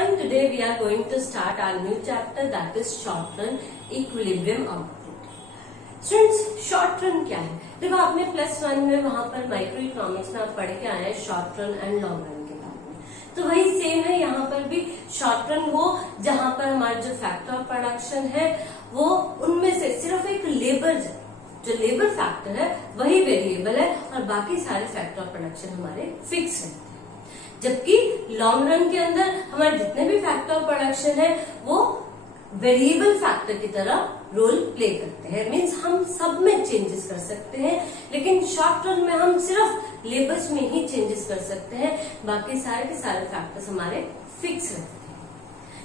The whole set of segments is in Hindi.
everyone, today we are going to start our new chapter, that is short run equilibrium output. Students, short run क्या है? देखो आपने +1 में वहां पर माइक्रो इकोनॉमिक्स में आप पढ़ के आए हैं short run and long run के बारे में, तो वही सेम है यहाँ पर भी। शॉर्ट रन वो जहां पर हमारा जो फैक्टर ऑफ प्रोडक्शन है वो उनमें से सिर्फ एक लेबर, जो लेबर फैक्टर है वही वेरिएबल है और बाकी सारे फैक्टर ऑफ प्रोडक्शन हमारे फिक्स है। जबकि लॉन्ग रन के अंदर हमारे जितने भी फैक्टर ऑफ प्रोडक्शन है वो वेरिएबल फैक्टर की तरह रोल प्ले करते हैं। मींस हम सब में चेंजेस कर सकते हैं, लेकिन शॉर्ट रन में हम सिर्फ लेबर्स में ही चेंजेस कर सकते हैं, बाकी सारे के सारे फैक्टर्स हमारे फिक्स रहते हैं।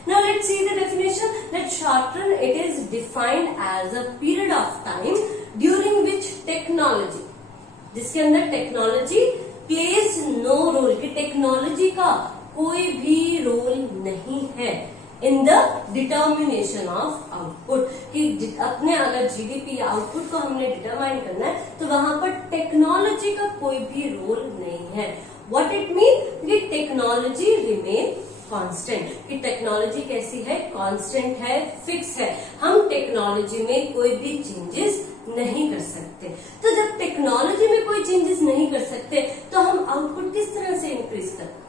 Now let's see the definition that short run, it is defined as a period of time during which technology, जिसके अंदर टेक्नोलॉजी प्लेस नो रोल, की टेक्नोलॉजी का कोई भी रोल नहीं है in the determination of output, कि अपने अगर जीडीपी या आउटपुट को हमने डिटरमाइन करना है तो वहां पर टेक्नोलॉजी का कोई भी रोल नहीं है। व्हाट इट मीन कि टेक्नोलॉजी रिमेन कांस्टेंट, कि टेक्नोलॉजी कैसी है, कांस्टेंट है, फिक्स है, हम टेक्नोलॉजी में कोई भी चेंजेस नहीं कर सकते। तो जब टेक्नोलॉजी में कोई चेंजेस नहीं कर सकते तो हम आउटपुट किस तरह से इंक्रीज करते हैं?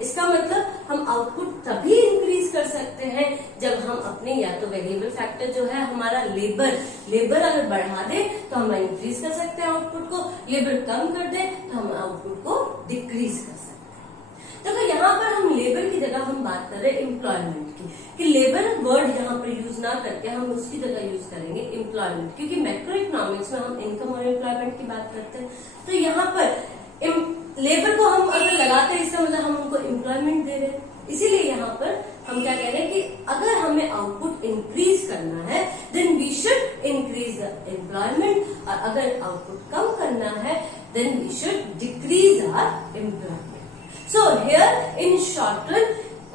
इसका मतलब हम आउटपुट तभी इंक्रीज कर सकते हैं जब हम अपने या तो वेरिएबल फैक्टर जो है हमारा लेबर अगर बढ़ा दे तो हम इंक्रीज कर सकते हैं आउटपुट को, लेबर कम कर दे तो हम आउटपुट को डिक्रीज कर सकते हैं। तो यहाँ पर हम लेबर की जगह हम बात कर रहे हैं एम्प्लॉयमेंट की, कि लेबर वर्ड यहाँ पर यूज ना करके हम उसकी जगह यूज करेंगे एम्प्लॉयमेंट, क्योंकि मैक्रो इकोनॉमिक्स में हम इनकम और एम्प्लॉयमेंट की बात करते हैं। तो यहाँ पर लेबर को हम अगर लगाते हैं इसका मतलब हम उनको एम्प्लॉयमेंट दे रहे हैं, इसीलिए यहाँ पर हम क्या कह रहे हैं कि अगर हमें आउटपुट इंक्रीज करना है then we should increase the employment, और अगर आउटपुट कम करना है then we should decrease our employment. So here in short run,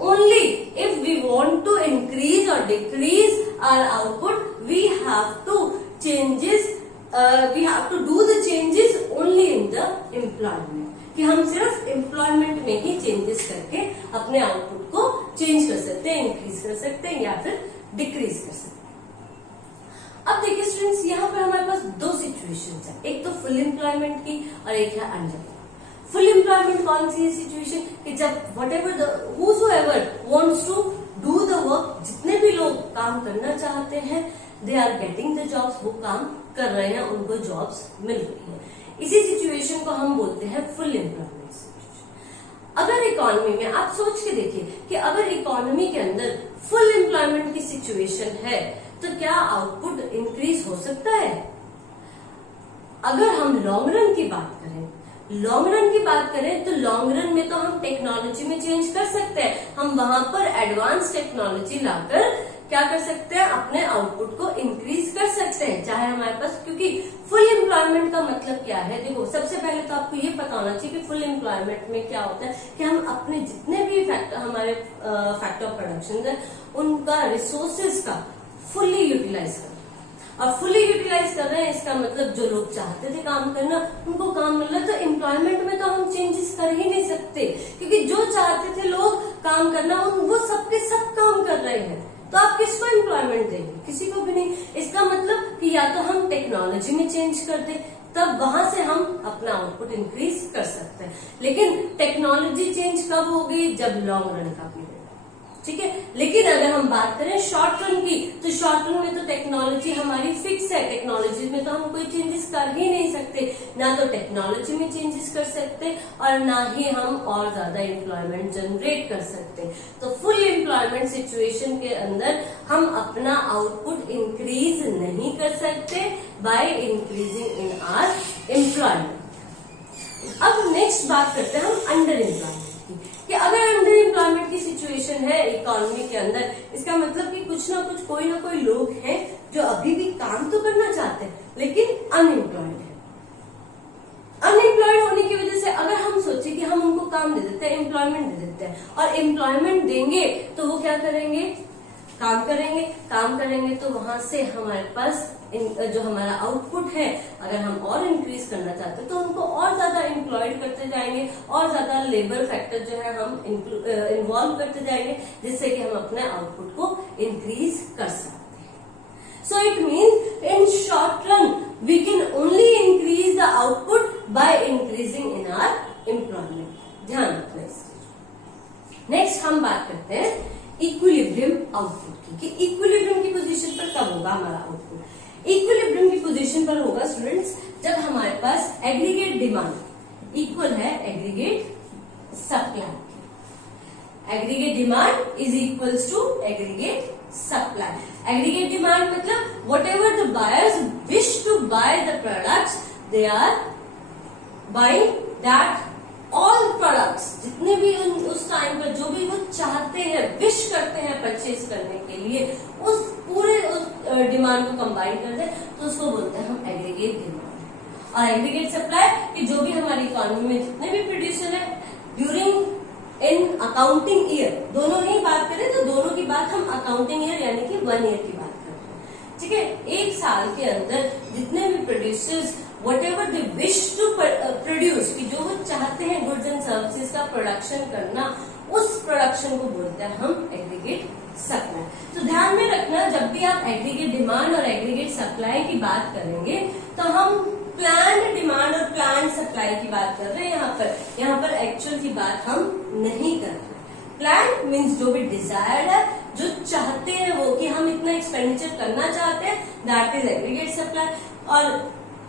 only if we want to increase or decrease our output, we have to do the changes only in the employment, कि हम सिर्फ एम्प्लॉयमेंट में ही चेंजेस करके अपने आउटपुट को चेंज कर सकते हैं, इंक्रीज कर सकते हैं या फिर डिक्रीज कर सकते हैं। अब देखिए स्टूडेंट्स, यहाँ पर हमारे पास दो सिचुएशंस है, एक तो फुल एम्प्लॉयमेंट की और एक है अनडेवलप्ड। फुल एम्प्लॉयमेंट कौन सी सिचुएशन कि जब whatever whosoever wants to do the work, जितने भी लोग काम करना चाहते हैं they are getting the jobs, वो काम कर रहे हैं, उनको जॉब्स मिल रही है, इसी सिचुएशन को हम बोलते हैं फुल एम्प्लॉयमेंट सिचुएशन। अगर इकोनॉमी में आप सोच के देखिए कि अगर इकोनॉमी के अंदर फुल एम्प्लॉयमेंट की सिचुएशन है तो क्या आउटपुट इंक्रीज हो सकता है? अगर हम लॉन्ग रन की बात करें तो लॉन्ग रन में तो हम टेक्नोलॉजी में चेंज कर सकते हैं, हम वहां पर एडवांस टेक्नोलॉजी लाकर क्या कर सकते हैं, अपने आउटपुट को इंक्रीज कर सकते हैं, चाहे हमारे पास, क्योंकि फुल एम्प्लॉयमेंट का मतलब क्या है? देखो सबसे पहले तो आपको ये पता होना चाहिए कि फुल एम्प्लॉयमेंट में क्या होता है कि हम अपने जितने भी हमारे फैक्टर ऑफ प्रोडक्शन है उनका रिसोर्सेज का फुल्ली यूटिलाइज कर, और फुली यूटिलाइज कर रहे हैं, इसका मतलब जो लोग चाहते थे काम करना उनको काम मिल रहा है। तो एम्प्लॉयमेंट में तो हम चेंजेस कर ही नहीं सकते, क्योंकि जो चाहते थे लोग काम करना वो सबके सब काम कर रहे हैं, तो आप किसको एम्प्लॉयमेंट देंगे? किसी को भी नहीं। इसका मतलब कि या तो हम टेक्नोलॉजी में चेंज कर दें, तब वहां से हम अपना आउटपुट इंक्रीज कर सकते हैं, लेकिन टेक्नोलॉजी चेंज कब होगी? जब लॉन्ग रन का पीरियड, ठीक है। लेकिन अगर हम बात करें शॉर्ट रन की, तो शॉर्ट रन में तो टेक्नोलॉजी हमारी फिक्स है, टेक्नोलॉजी में तो हम कोई चेंजेस कर ही नहीं सकते, ना तो टेक्नोलॉजी में चेंजेस कर सकते और ना ही हम और ज्यादा एम्प्लॉयमेंट जनरेट कर सकते। तो फुल एम्प्लॉयमेंट सिचुएशन के अंदर हम अपना आउटपुट इंक्रीज नहीं कर सकते by increasing in our employment. अब नेक्स्ट बात करते हैं हम अंडर एम्प्लॉयमेंट, कि अगर अंडर एम्प्लॉयमेंट की सिचुएशन है इकोनॉमी के अंदर, इसका मतलब कि कुछ ना कुछ कोई ना कोई लोग हैं जो अभी भी काम तो करना चाहते हैं लेकिन अनएम्प्लॉयड है। अनएम्प्लॉयड होने की वजह से अगर हम सोचे कि हम उनको काम दे देते हैं, एम्प्लॉयमेंट दे देते हैं, और एम्प्लॉयमेंट देंगे तो वो क्या करेंगे? काम करेंगे तो वहां से हमारे पास जो हमारा आउटपुट है, अगर हम और इंक्रीज करना चाहते हैं तो उनको और ज्यादा एम्प्लॉयड करते जाएंगे, और ज्यादा लेबर फैक्टर जो है हम इन्वॉल्व करते जाएंगे, जिससे कि हम अपने आउटपुट को इंक्रीज कर सकते हैं। So it means in short run we can only increase the output by increasing in our employment. ध्यान रखना इसकी। नेक्स्ट हम बात करते हैं इक्विलिब्रियम आउटपुट की, कि इक्विलिब्रियम की पोजीशन पर कब होगा हमारा आउटपुट। इक्विलिब्रियम की पोजीशन पर होगा स्टूडेंट्स जब हमारे पास एग्रीगेट डिमांड इक्वल है aggregate supply. Aggregate demand is equals to aggregate supply. Aggregate demand मतलब whatever the buyers wish to buy the products they are buying that all products, जितने भी उस टाइम पर जो भी वो चाहते हैं, विश करते हैं परचेज करने के लिए, उस पूरे उस डिमांड को कंबाइन कर दे तो उसको बोलते हैं हम एग्रीगेट डिमांड। और एग्रीगेट सप्लाई कि जो भी हमारी इकोनॉमी में जितने भी प्रोड्यूसर है ड्यूरिंग इन अकाउंटिंग ईयर, दोनों ही बात करें तो दोनों की बात हम अकाउंटिंग ईयर यानी कि 1 ईयर की बात करते हैं। ठीक है, एक साल के अंदर जितने भी producers whatever they wish to produce, कि जो वो चाहते हैं गुड्स एंड सर्विसेज का प्रोडक्शन करना, उस प्रोडक्शन को बोलते हैं हम एग्रीगेट सप्लाई। तो ध्यान में रखना जब भी आप एग्रीगेट डिमांड और एग्रीगेट सप्लाई की बात करेंगे तो हम प्लान डिमांड और प्लान सप्लाई की बात कर रहे हैं। यहाँ पर एक्चुअल की बात हम नहीं कर रहे। प्लान मीन्स जो भी डिजायर्ड है, जो चाहते हैं वो, कि हम इतना एक्सपेंडिचर करना चाहते हैं, दैट इज एग्रीगेट सप्लाई। और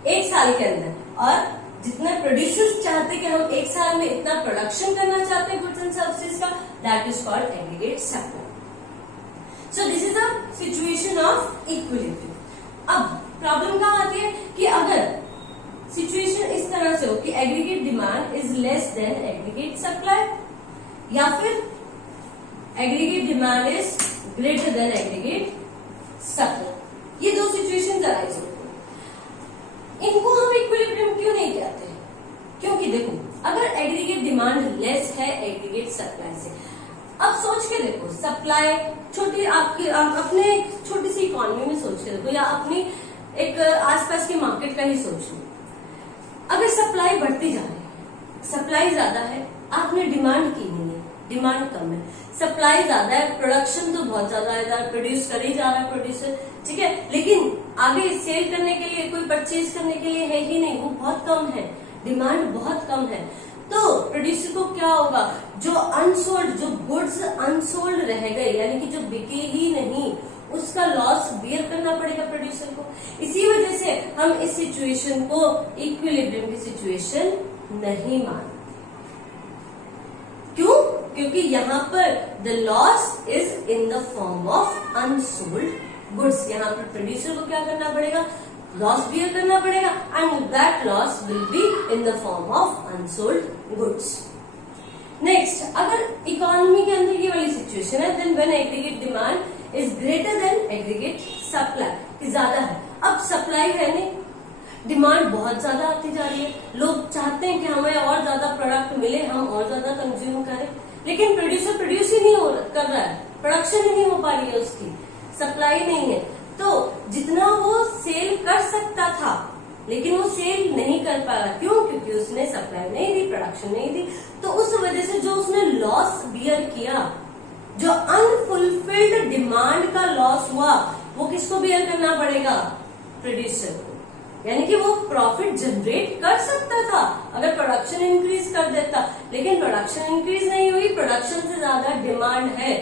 एक साल के अंदर, और जितने प्रोड्यूसर्स चाहते हैं कि हम एक साल में इतना प्रोडक्शन करना चाहते हैं गुड्स एंड सर्विसेज का, that is called aggregate supply. So this is the situation of equilibrium. अब प्रॉब्लम कहाँ आती है कि अगर सिचुएशन इस तरह से हो कि aggregate demand is less than aggregate supply, या फिर aggregate demand is greater than aggregate supply, ये दो सिचुएशन अराइज होती है। इनको हम इक्विलिब्रियम क्यों नहीं कहते? क्योंकि देखो, अगर एग्रीगेट डिमांड लेस है एग्रीगेट सप्लाई से, अब सोच के देखो, सप्लाई छोटी आपकी अपने छोटी सी इकोनॉमी में सोच के देखो, या अपनी एक आसपास के मार्केट का ही सोच लो। अगर सप्लाई बढ़ती जा रही है, सप्लाई ज्यादा है, आपने डिमांड की नहीं है, डिमांड कम है, सप्लाई ज्यादा है, प्रोडक्शन तो बहुत ज्यादा है, प्रोड्यूस कर ही जा रहा है प्रोड्यूसर, ठीक है, लेकिन आगे सेल करने के लिए, कोई परचेज करने के लिए है ही नहीं, वो बहुत कम है, डिमांड बहुत कम है। तो प्रोड्यूसर को क्या होगा, जो अनसोल्ड, जो गुड्स अनसोल्ड रह गए, यानी कि जो बिके ही नहीं, उसका लॉस बियर करना पड़ेगा प्रोड्यूसर को। इसी वजह से हम इस सिचुएशन को इक्विलिब्रियम की सिचुएशन नहीं मानते। क्यों? क्योंकि यहाँ पर the loss is in the form of unsold goods. यहाँ पर प्रोड्यूसर को क्या करना पड़ेगा, लॉस बियर करना पड़ेगा, and that loss will be in the form of unsold goods. Next, अगर इकोनॉमी के अंदर ये वाली सिचुएशन है, then when aggregate demand is greater than aggregate supply, ज्यादा है, अब सप्लाई है नहीं, डिमांड बहुत ज्यादा आती जा रही है, लोग चाहते हैं कि हमें और ज्यादा प्रोडक्ट मिले, हम और ज्यादा कंज्यूम करें, लेकिन प्रोड्यूसर प्रोड्यूस ही नहीं कर रहा है, प्रोडक्शन ही नहीं हो पा रही है, उसकी सप्लाई नहीं है, तो जितना वो सेल कर सकता था लेकिन वो सेल नहीं कर पा रहा। क्यों? क्योंकि उसने सप्लाई नहीं दी, प्रोडक्शन नहीं दी, तो उस वजह से जो उसने लॉस बियर किया, जो अनफुलफिल्ड डिमांड का लॉस हुआ, वो किसको बियर करना पड़ेगा, प्रोड्यूसर को। यानी कि वो प्रॉफिट जनरेट कर सकता था अगर प्रोडक्शन इंक्रीज कर देता, लेकिन प्रोडक्शन इंक्रीज नहीं हुई, प्रोडक्शन से ज्यादा डिमांड है,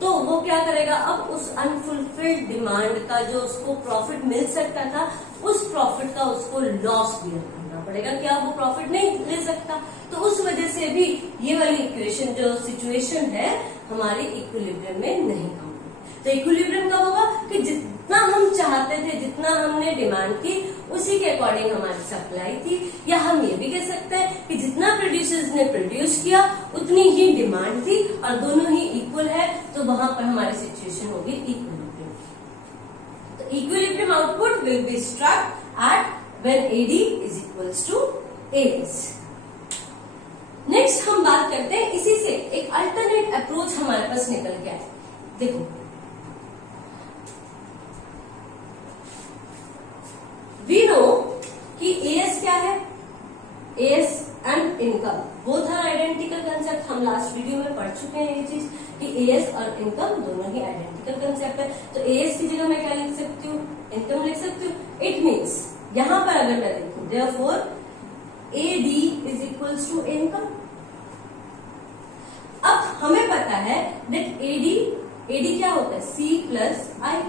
तो वो क्या करेगा, अब उस अनफुलफिल्ड डिमांड का जो उसको प्रॉफिट मिल सकता था, उस प्रॉफिट का उसको लॉस बियर करना पड़ेगा, क्या वो प्रॉफिट नहीं ले सकता। तो उस वजह से भी ये वाली इक्वेशन, जो सिचुएशन है, हमारी इक्विलिब्रियम में नहीं आऊंगी। तो इक्विलिब्रियम कब होगा कि जितना हम चाहते थे, जितना हमने डिमांड की, उसी के अकॉर्डिंग हमारी सप्लाई थी, या हम ये भी कह सकते हैं कि जितना प्रोड्यूसर्स ने प्रोड्यूस किया उतनी ही डिमांड थी, और दोनों ही इक्वल है, तो वहां पर हमारी सिचुएशन होगी इक्विलिब्रियम। तो equilibrium output will be struck at when AD is equals to AS। Next हम बात करते हैं, इसी से एक अल्टरनेट अप्रोच हमारे पास निकल के आए। देखो, बोथ आर आइडेंटिकल कंसेप्ट, हम लास्ट वीडियो में पढ़ चुके हैं ये चीज कि एएस और इनकम दोनों ही आइडेंटिकल कंसेप्ट है। तो एएस की जगह मैं क्या लिख सकती हूँ, इनकम लिख सकती हूँ। इट मीन्स यहां पर अगर मैं देखूं therefore AD is equals to income. अब हमें पता है दैट एडी क्या होता है, सी प्लस आई,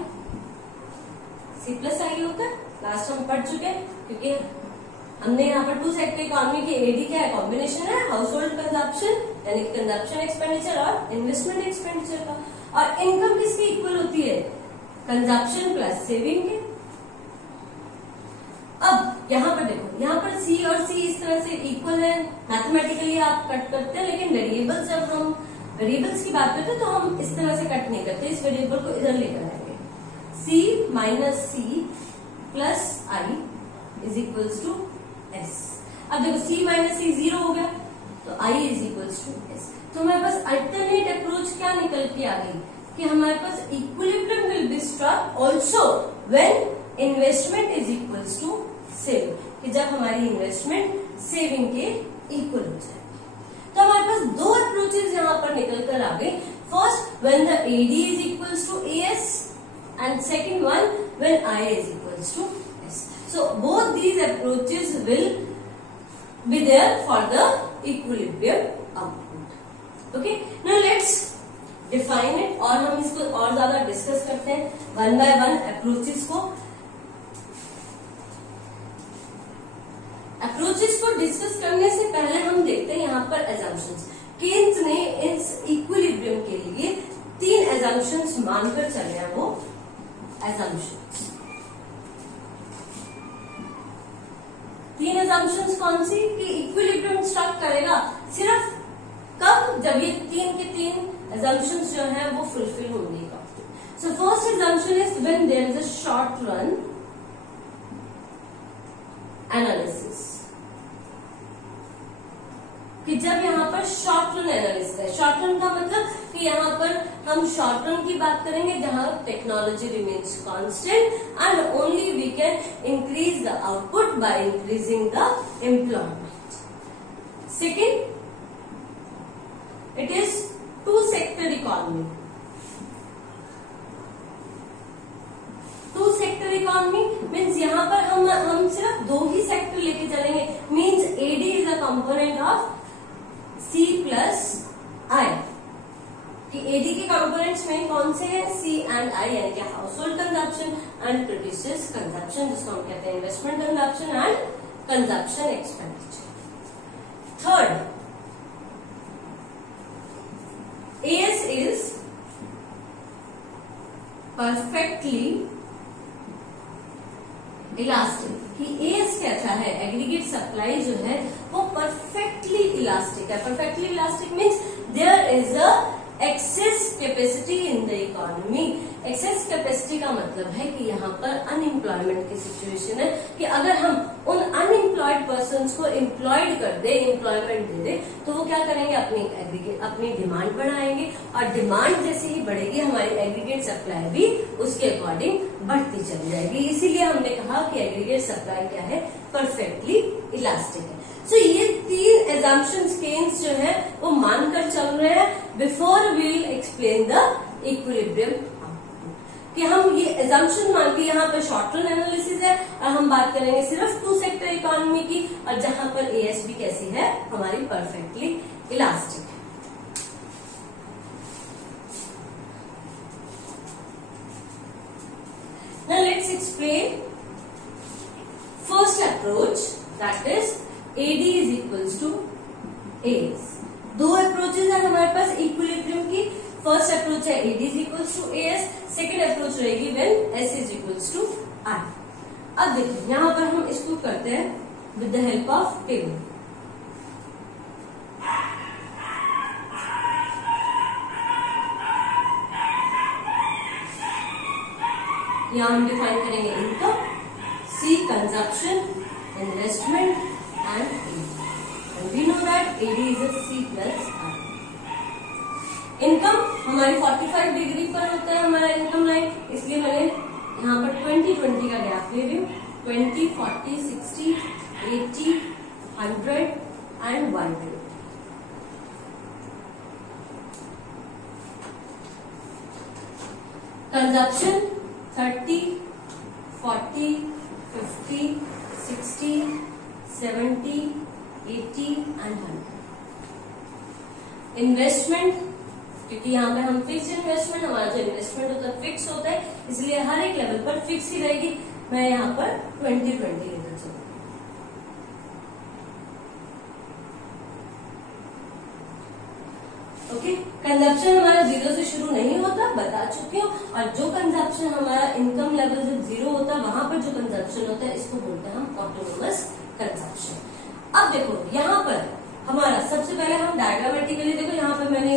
सी प्लस आई होता है, लास्ट हम पढ़ चुके हैं, क्योंकि हमने यहाँ पर टू सेक्टर इकोनॉमी की एडी क्या है, कॉम्बिनेशन है हाउस होल्ड कंजप्शन यानी कंजप्शन एक्सपेंडिचर और इन्वेस्टमेंट एक्सपेंडिचर का। और इनकम किसकी इक्वल होती है, कंजप्शन प्लस सेविंग के। अब यहाँ पर देखो, यहाँ पर सी और सी इस तरह से इक्वल है, मैथमेटिकली आप कट करते हैं, लेकिन वेरिएबल्स जब हम वेरिएबल्स की बात करते हैं तो हम इस तरह से कट नहीं करते, इस वेरिएबल को इधर लेकर आएंगे। C minus C plus I is equals to S. अब देखो सी माइनस सी 0 हो गया तो I is equals to S. तो हमारे पास अल्टरनेट अप्रोच क्या निकल के आ गई कि हमारे पास equilibrium will be struck also when investment is equals to saving, कि जब हमारी इन्वेस्टमेंट सेविंग के इक्वल हो जाए। तो हमारे पास दो अप्रोचेस यहाँ पर निकल कर आ गई। First when the AD is equals to AS and second one when I is equals to S. So both these approaches will be there for the equilibrium output. Okay, now let's define it, और हम इसको और ज्यादा डिस्कस करते हैं वन बाय वन अप्रोचेस को। अप्रोचेस को डिस्कस करने से पहले हम देखते हैं यहाँ पर एजम्पशंस। केन्स ने इस इक्विलिब्रियम के लिए 3 एजम्पशंस मानकर चले हैं, वो एजम्पशंस। 3 एजम्पशंस कौन सी, कि इक्विलिब्रियम स्ट्रक करेगा सिर्फ कब, जब ये 3 के 3 एजम्पशंस जो है वो फुलफिल होंगे। So first assumption is when there is a short run analysis, कि जब यहाँ पर शॉर्ट रन एनालिसिस है। शॉर्ट रन का मतलब कि यहाँ पर हम शॉर्ट रन की बात करेंगे जहां technology remains constant and only we can increase the output by increasing the employment. Second, it is two sector economy. Two sector economy means यहाँ पर हम सिर्फ 2 ही सेक्टर लेके चलेंगे। Means AD is a component of C plus I, कि एडी के कंपोनेंट्स में कौन से हैं, सी एंड आई, यानी कि household consumption and producers consumption, जिसको हम कहते हैं investment consumption and consumption expenditure. Third, AS is perfectly elastic, कि एएस कहता है एग्रीगेट सप्लाई जो है वो परफेक्टली इलास्टिक है। Perfectly elastic means there is a excess capacity in the economy. Excess capacity का मतलब है कि यहाँ पर अनएम्प्लॉयमेंट की सिचुएशन है, कि अगर हम उन अनएम्प्लॉयड पर्सन्स को एम्प्लॉयड कर दे, एम्प्लॉयमेंट दे दे, तो वो क्या करेंगे, अपनी डिमांड बढ़ाएंगे, और डिमांड जैसे ही बढ़ेगी हमारी एग्रीगेट सप्लाई भी उसके अकॉर्डिंग बढ़ती चली जाएगी। इसीलिए हमने कहा कि एग्रीगेट सप्लाई क्या है, परफेक्टली इलास्टिक है। सो ये 3 एजम्पशंस केन्स जो है वो मानकर चल रहे हैं before we will explain the equilibrium output, कि हम ये एजम्पशन मान के यहाँ पर शॉर्ट रन एनालिसिस है और हम बात करेंगे सिर्फ 2 सेक्टर इकोनॉमी की, और जहां पर एएस भी कैसी है, हमारी परफेक्टली इलास्टिक है। Now let's explain first approach, that is AD is equals to AS। 2 approaches है हमारे पास इक्विलिब्रियम की। फर्स्ट अप्रोच है AD is equals to AS, second approach रहेगी when S is equals to I। अब देखिए यहाँ पर हम इसको करते हैं with the help of table। यहाँ हम डिफाइन करेंगे income, C consumption, investment and AD. We know that AD is a C plus I. Income हमारी 45 डिग्री पर होता है हमारा इनकम लाइन, इसलिए मैंने यहाँ पर 20-20 का गैप ले रही हूँ। 20, 40, 60, 80, 100 एंड 100। Consumption 30, 40, 50, 60, 70, 80 and 100। इन्वेस्टमेंट, क्योंकि यहाँ पे हम फिक्स इन्वेस्टमेंट, हमारा जो इन्वेस्टमेंट होता है फिक्स होता है, इसलिए हर एक लेवल पर फिक्स ही रहेगी। मैं यहाँ पर 20-20 लेकर चलूँ। ओके, कंजप्शन हमारा 0 से शुरू नहीं होता, बता चुकी हूँ। और जो कंजप्शन हमारा इनकम लेवल जब 0 होता है, वहां पर जो कंजप्शन होता है, इसको बोलते हैं हम ऑटोनोमस कंजप्शन। अब देखो यहाँ पर हमारा सबसे पहले हम डायग्रामेटिकली देखो, यहाँ पर मैंने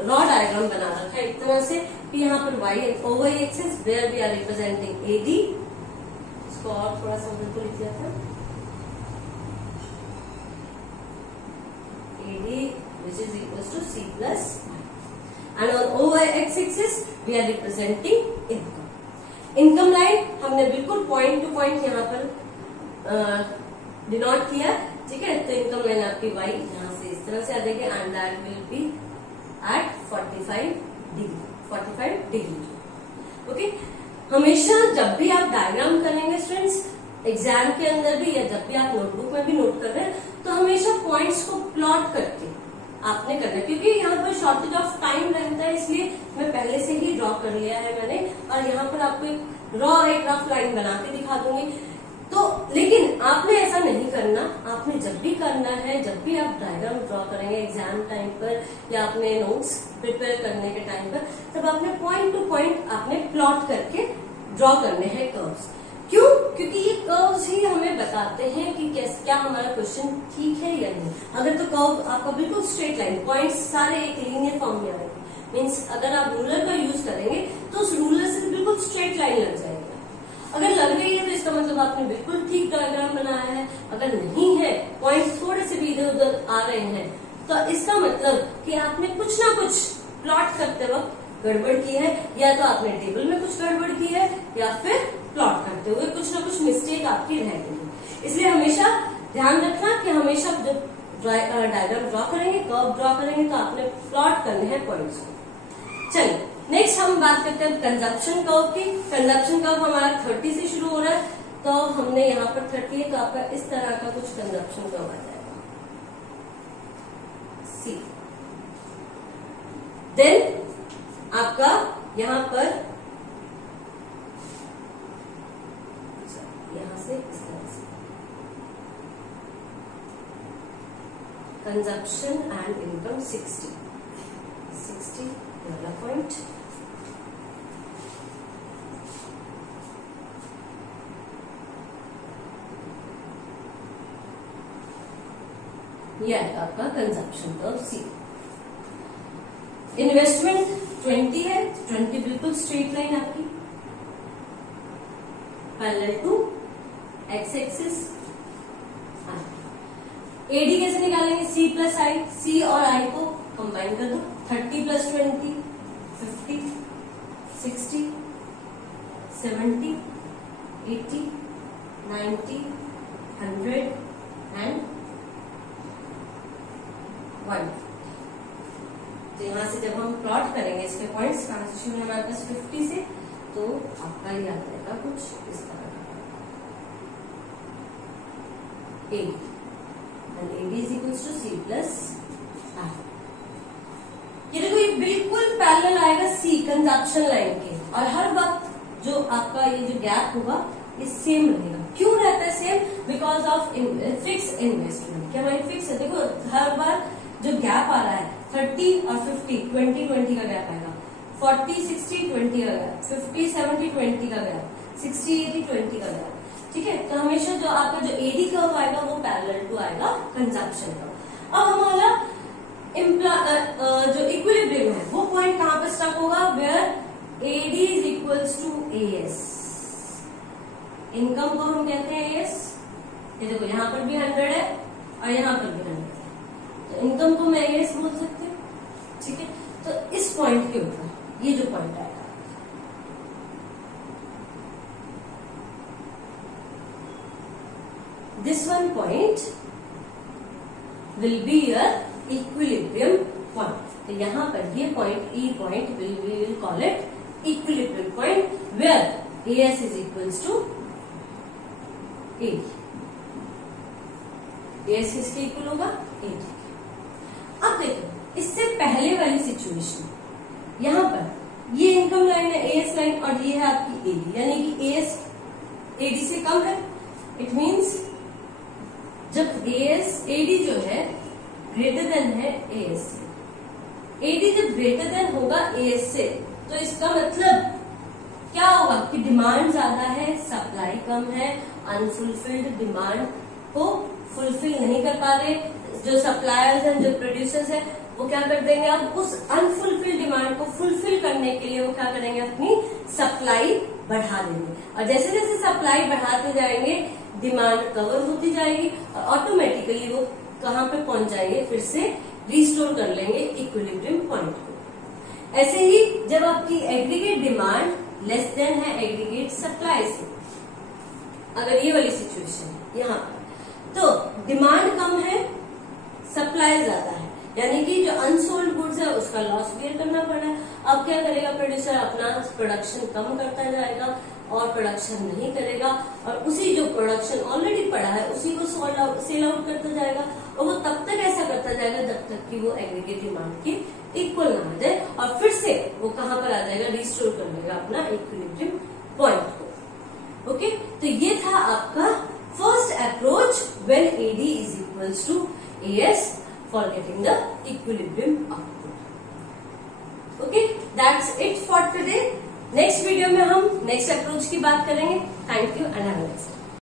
रॉ डायग्राम बना रखा है एक तरह से कि यहाँ पर y axis where we are representing AD, इसको और थोड़ा सा उधर को लिख दिया था, AD which is equals to C plus I, and on OY axis we are representing income. Income line हमने बिल्कुल पॉइंट टू पॉइंट यहाँ पर डिनोट किया, ठीक है। तो इनकम लाइन आपकी y यहाँ से इस तरह से आ जाएगी and that will be at 45 degree. Okay, हमेशा जब भी आप डायग्राम करेंगे स्टूडेंट्स, एग्जाम के अंदर भी या जब भी आप नोटबुक में भी नोट कर रहे हैं, तो हमेशा पॉइंट्स को प्लॉट करके आपने करना है, क्योंकि यहाँ पर शॉर्टेज ऑफ टाइम रहता है, इसलिए मैं पहले से ही ड्रॉ कर लिया है मैंने, और यहाँ पर आपको एक रफ लाइन बना के दिखा दूंगी। तो लेकिन आपने ऐसा नहीं करना, आपने जब भी करना है, जब भी आप डायग्राम ड्रॉ करेंगे एग्जाम टाइम पर या अपने नोट्स प्रिपेयर करने के टाइम पर, तब आपने पॉइंट टू पॉइंट आपने प्लॉट करके ड्रॉ करने हैं कर्व्स। क्यों? क्योंकि ये कर्व्स ही हमें बताते हैं कि क्या हमारा क्वेश्चन ठीक है या नहीं। अगर तो कर्व आपका बिल्कुल स्ट्रेट लाइन, पॉइंट्स सारे एक लीनियर फॉर्म में आएंगे, मीन्स अगर आप रूलर का यूज करेंगे तो उस रूलर से बिल्कुल स्ट्रेट लाइन लग जाएगी। अगर लग गई है तो इसका मतलब आपने बिल्कुल ठीक डायग्राम बनाया है। अगर नहीं है, पॉइंट्स थोड़े से भी इधर उधर आ रहे हैं, तो इसका मतलब कि आपने कुछ ना कुछ प्लॉट करते वक्त गड़बड़ की है, या तो आपने टेबल में कुछ गड़बड़ की है, या फिर प्लॉट करते हुए कुछ ना कुछ मिस्टेक आपकी रह गई है। इसलिए हमेशा ध्यान रखना कि हमेशा जब डायग्राम ड्रॉ करेंगे, कर्व ड्रॉ करेंगे, तो आपने प्लॉट करने हैं पॉइंट्स को। चलिए नेक्स्ट हम बात करते हैं कंजप्शन कर्व की। कंजप्शन कर्व हमारा 30 से शुरू हो रहा है, तो हमने यहाँ पर 30 है, तो आपका इस तरह का कुछ कंजप्शन कर्व आ जाएगा सी। देन आपका यहाँ पर से इस तरह से कंजप्शन एंड इनकम 60 वाला पॉइंट, यह आपका कंजप्शन कर्व सी। इन्वेस्टमेंट 20 है, 20 बिल्कुल स्ट्रेट लाइन आपकी parallel to X axis. AD कैसे निकालेंगे? सी प्लस आई, सी और आई को कंबाइन कर दो, 30 प्लस 20 50, 60, 70, 80, 90, 100 एंड 1। तो यहां से जब हम प्लॉट करेंगे इसके पॉइंट्स, कहां से शुरू है हमारे पास 50 से, तो आपका ये आ जाएगा कुछ इस तरह का AD, and AD is equals to C plus I। ये देखो ये बिल्कुल पैरेलल आएगा C कंजप्शन लाइन के, और हर वक्त जो आपका ये जो गैप होगा ये सेम रहेगा। क्यों रहता है same? Because of fix investment. क्या हमारी फिक्स है? देखो हर बार जो गैप आ रहा है 30 और 50, 20-20 का गैप आएगा, 40-60-20 का गैप, 50-70-20 का गैप, 60-80-20 का गैप। ठीक है, तो हमेशा जो आपका जो एडी कर्व आएगा वो पैरेलल टू आएगा कंजप्शन कर्व। अब हमारा जो इक्विलिब्रियम है वो पॉइंट कहां पर स्टक होगा? Where AD is equals to AS. Income को हम कहते हैं एएस। ये देखो यहाँ पर भी 100 है और यहाँ पर भी 100 है, तो इनकम को मैं एएस बोल सकती हूँ। ठीक है, तो इस पॉइंट के ऊपर ये जो पॉइंट आएगा, this one point will be your equilibrium point। तो यहाँ पर ये point E point we will call it equilibrium point where AS is equals to AD. AS किसके इक्वल होगा? AD। अब देखो इससे पहले वाली सिचुएशन, यहां पर ये इनकम लाइन है AS लाइन और ये है आपकी AD, यानी कि AS AD से कम है। इट मीन्स जब AD जो है ग्रेटर देन है AS से, AD जब ग्रेटर देन होगा AS से, तो इसका मतलब क्या होगा कि डिमांड ज्यादा है, सप्लाई कम है, अनफुलफिल्ड डिमांड को फुलफिल नहीं कर पा रहे। जो सप्लायर्स हैं, जो प्रोड्यूसर्स हैं, वो क्या कर देंगे, अब उस अनफुलफिल्ड डिमांड को फुलफिल करने के लिए वो क्या करेंगे, अपनी सप्लाई बढ़ा देंगे। और जैसे जैसे सप्लाई बढ़ाते जाएंगे डिमांड कवर होती जाएगी और ऑटोमेटिकली वो कहाँ पे पहुंच जाएंगे, फिर से रिस्टोर कर लेंगे इक्विलिब्रियम पॉइंट को। ऐसे ही जब आपकी एग्रीगेट डिमांड लेस देन है एग्रीगेट सप्लाई से, अगर ये वाली सिचुएशन है यहाँ पर, तो डिमांड कम है, सप्लाई ज्यादा है, यानी कि जो अनसोल्ड गुड्स है उसका लॉस बेयर करना पड़ रहा है। अब क्या करेगा प्रोड्यूसर, अपना प्रोडक्शन कम करता जाएगा और प्रोडक्शन नहीं करेगा और उसी जो प्रोडक्शन ऑलरेडी पड़ा है उसी को सेल आउट करता जाएगा और वो तब तक ऐसा करता जाएगा जब तक कि वो एग्रीगेट डिमांड के इक्वल ना आ जाए और फिर से वो कहाँ पर आ जाएगा, रिस्टोर कर लेगा अपना इक्विलिब्रियम पॉइंट को। ओके, तो ये था आपका first approach when AD is equals to AS for getting the equilibrium output. Okay, that's it for today. Next video में हम नेक्स्ट अप्रोच की बात करेंगे। Thank you and have a nice day.